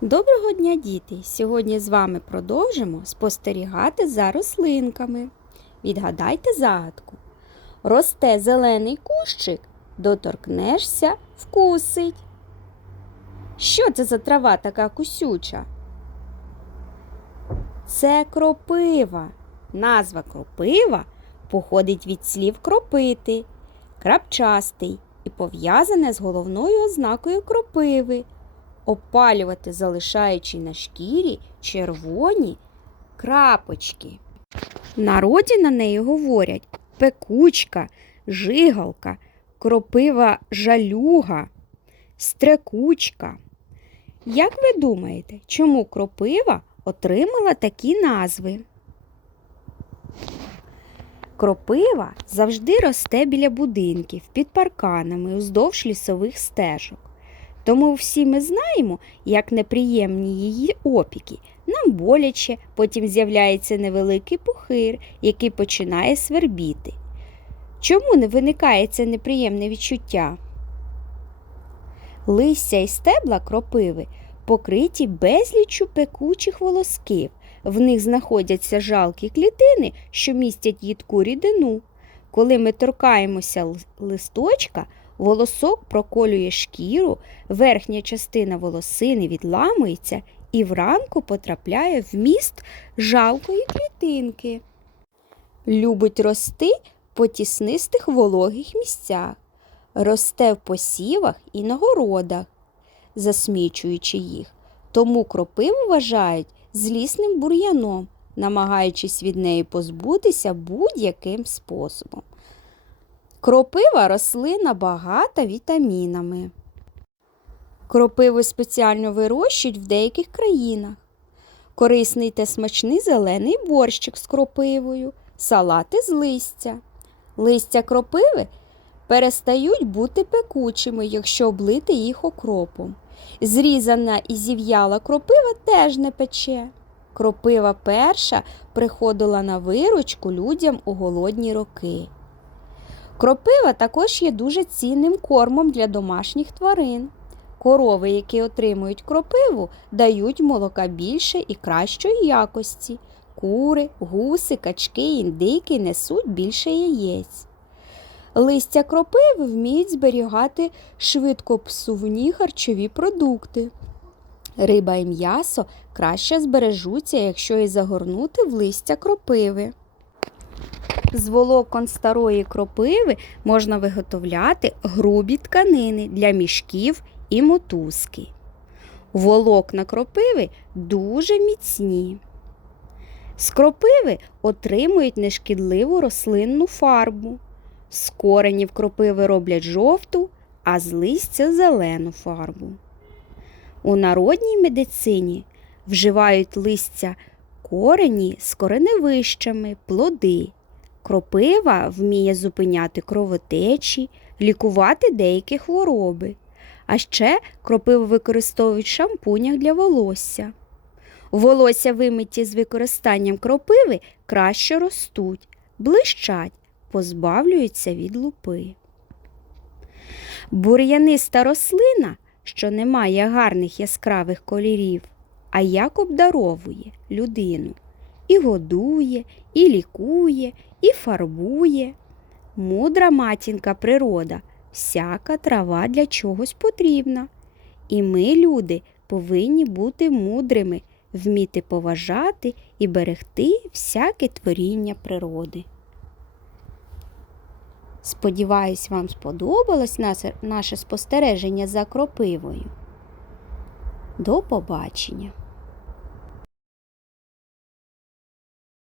Доброго дня, діти! Сьогодні з вами продовжимо спостерігати за рослинками. Відгадайте загадку. Росте зелений кущик, доторкнешся – вкусить. Що це за трава така кусюча? Це кропива. Назва кропива походить від слів кропити, крапчастий і пов'язане з головною ознакою кропиви – опалювати, залишаючи на шкірі червоні крапочки. В народі на неї говорять пекучка, жигалка, кропива жалюга, стрекучка. Як ви думаєте, чому кропива отримала такі назви? Кропива завжди росте біля будинків, під парканами, уздовж лісових стежок. Тому всі ми знаємо, як неприємні її опіки. Нам боляче, потім з'являється невеликий пухир, який починає свербіти. Чому не виникає це неприємне відчуття? Листя і стебла кропиви покриті безліччю пекучих волосків. В них знаходяться жалкі клітини, що містять їдку рідину. Коли ми торкаємося листочка, волосок проколює шкіру, верхня частина волосини відламується і вранку потрапляє в міст жалкої клітинки. Любить рости по тіснистих вологих місцях. Росте в посівах і на городах, засмічуючи їх. Тому кропиву вважають злісним бур'яном, намагаючись від неї позбутися будь-яким способом. Кропива – рослина багата вітамінами. Кропиву спеціально вирощують в деяких країнах. Корисний та смачний зелений борщик з кропивою, салати з листя. Листя кропиви перестають бути пекучими, якщо облити їх окропом. Зрізана і зів'яла кропива теж не пече. Кропива перша приходила на виручку людям у голодні роки. Кропива також є дуже цінним кормом для домашніх тварин. Корови, які отримують кропиву, дають молока більше і кращої якості. Кури, гуси, качки, індики несуть більше яєць. Листя кропиви вміють зберігати швидкопсувні харчові продукти. Риба і м'ясо краще збережуться, якщо їх загорнути в листя кропиви. З волокон старої кропиви можна виготовляти грубі тканини для мішків і мотузки. Волокна кропиви дуже міцні. З кропиви отримують нешкідливу рослинну фарбу. З коренів кропиви роблять жовту, а з листя – зелену фарбу. У народній медицині вживають листя корені з кореневищами, плоди. Кропива вміє зупиняти кровотечі, лікувати деякі хвороби. А ще кропиву використовують в шампунях для волосся. Волосся, вимиті з використанням кропиви, краще ростуть, блищать, позбавлюються від лупи. Бур'яниста рослина, що не має гарних яскравих кольорів, а як обдаровує людину. І годує, і лікує, і фарбує. Мудра матінка природа, всяка трава для чогось потрібна. І ми, люди, повинні бути мудрими, вміти поважати і берегти всяке творіння природи. Сподіваюсь, вам сподобалось наше спостереження за кропивою. До побачення!